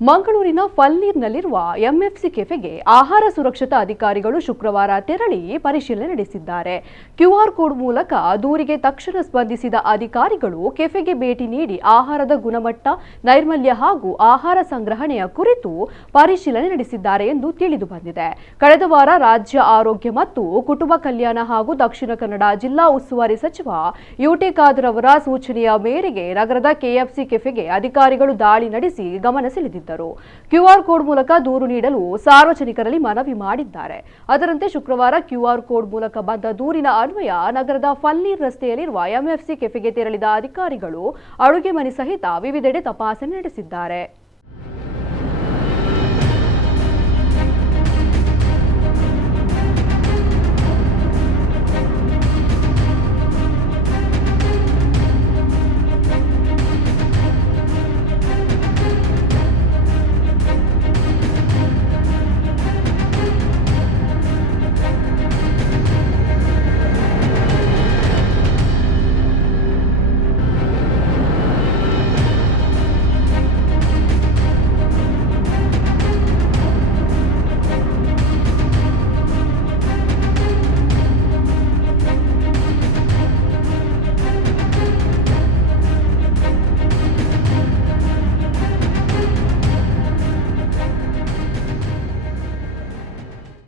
ಮಂಗಳೂರಿನ ಫಲ್ನೀರ್ನಲ್ಲಿರುವ ಎಂಎಫ್ಸಿ ಕೆಫೆಗೆ ಆಹಾರ ಸುರಕ್ಷತಾ ಅಧಿಕಾರಿಗಳು ಶುಕ್ರವಾರ ತೆರಳಿ ಪರಿಶೀಲನೆ ನಡೆಸಿದ್ದಾರೆ. ಕ್ಯೂಆರ್ ಕೋಡ್ ಮೂಲಕ ದೂರಿಗೆ ತಕ್ಷಣ ಸ್ಪಂದಿಸಿದ ಅಧಿಕಾರಿಗಳು ಕೆಫೆಗೆ ಭೇಟಿ ನೀಡಿ ಆಹಾರದ ಗುಣಮಟ್ಟ, ನೈರ್ಮಲ್ಯ ಹಾಗೂ ಆಹಾರ ಸಂಗ್ರಹಣೆಯ ಕುರಿತು ಪರಿಶೀಲನೆ ನಡೆಸಿದ್ದಾರೆ ಎಂದು ತಿಳಿದು ಬಂದಿದೆ. ಕಳೆದ ವಾರ ರಾಜ್ಯ ಆರೋಗ್ಯ ಮತ್ತು ಕುಟುಂಬ ಕಲ್ಯಾಣ ಹಾಗೂ ದಕ್ಷಿಣ ಕನ್ನಡ ಜಿಲ್ಲಾ ಉಸ್ತುವಾರಿ ಸಚಿವ ಯುಟಿ ಖಾದರ್ ಅವರ ಸೂಚನೆಯ ಮೇರೆಗೆ ನಗರದ ಕೆಎಫ್ಸಿ ಕೆಫೆಗೆ ಅಧಿಕಾರಿಗಳು ದಾಳಿ ನಡೆಸಿ ಗಮನ ಸೆಳೆದಿದ್ದಾರೆ. ಕ್ಯೂಆರ್ ಕೋಡ್ ಮೂಲಕ ದೂರು ನೀಡಲು ಸಾರ್ವಜನಿಕರಲ್ಲಿ ಮನವಿ ಮಾಡಿದ್ದಾರೆ. ಅದರಂತೆ ಶುಕ್ರವಾರ ಕ್ಯೂಆರ್ ಕೋಡ್ ಮೂಲಕ ಬಂದ ದೂರಿನ ಅನ್ವಯ ನಗರದ ಫಲ್ನೀರ್ ರಸ್ತೆಯಲ್ಲಿರುವ ಎಂಎಫ್ಸಿ ಕೆಫೆಗೆ ತೆರಳಿದ ಅಧಿಕಾರಿಗಳು ಅಡುಗೆ ಮನೆ ಸಹಿತ ವಿವಿಧೆಡೆ ತಪಾಸಣೆ ನಡೆಸಿದ್ದಾರೆ.